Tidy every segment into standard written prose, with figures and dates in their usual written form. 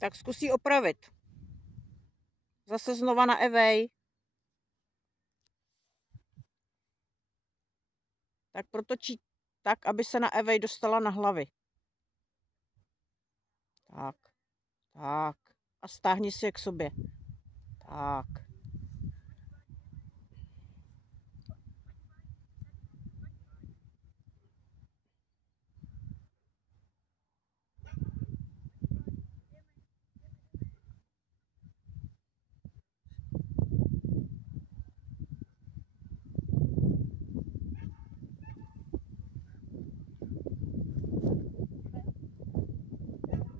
Tak zkusí opravit. Zase znova na Evej. Tak protočí tak, aby se na Evej dostala na hlavy. Tak. Tak. A stáhni si je k sobě. Tak.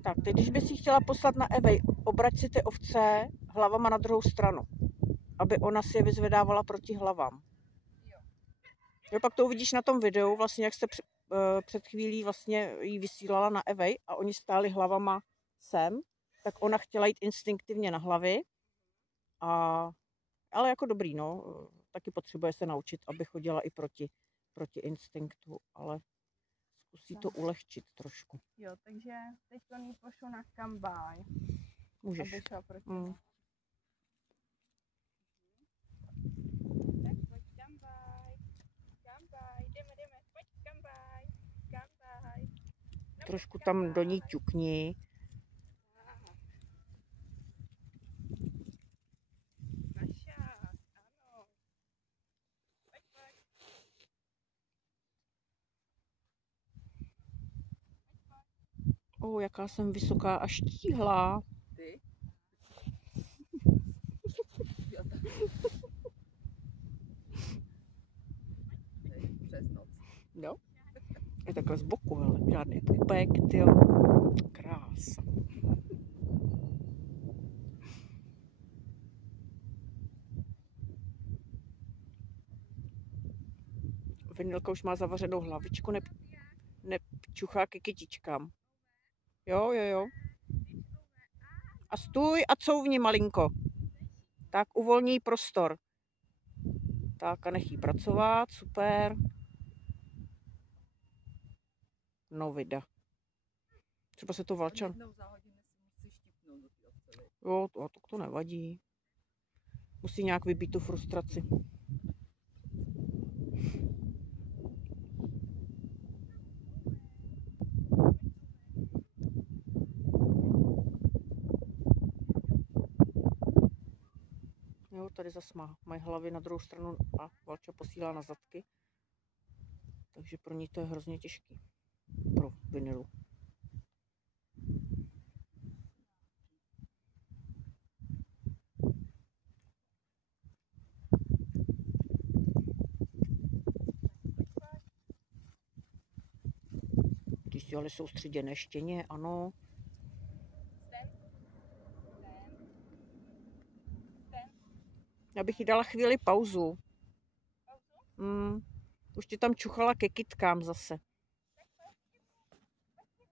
Tak, teď když bys si chtěla poslat na Evej, obrať si ty ovce hlavama na druhou stranu, aby ona si je vyzvedávala proti hlavám. Jo, pak to uvidíš na tom videu, vlastně jak jste před chvílí vlastně jí vysílala na Evej a oni stáli hlavama sem, tak ona chtěla jít instinktivně na hlavy, ale jako dobrý, no, taky potřebuje se naučit, aby chodila i proti instinktu, ale zkusí to ulehčit trošku. Jo, takže teď to ní pošlu na kambaj. Můžeš. Aby šla proti. Tak pojď kambaj. Kambaj, jdeme, pojď kambaj. Kambaj. Trošku tam do ní ťukni. Naša, ano. Pojď, pojď. Jaká jsem vysoká a štíhlá. Ty? Přes noc. Jo. Je takhle z boku, hele. Žádný pupek, tyjo. Krása. Vinilka už má zavařenou hlavičku, nepčuchá ke kytičkám. Jo. A stůj a couvni malinko. Tak uvolní prostor. Tak a nech jí pracovat, super. No vida. Třeba se to valčan. Jo, to nevadí. Musí nějak vybít tu frustraci. Jo, tady zas mají hlavy na druhou stranu a valča posílá na zadky. Takže pro ní to je hrozně těžký. Pro Vinilu. Ty jsi ale soustředěné štěně, ano. Já bych jí dala chvíli pauzu. Už ti tam čuchala ke kytkám zase.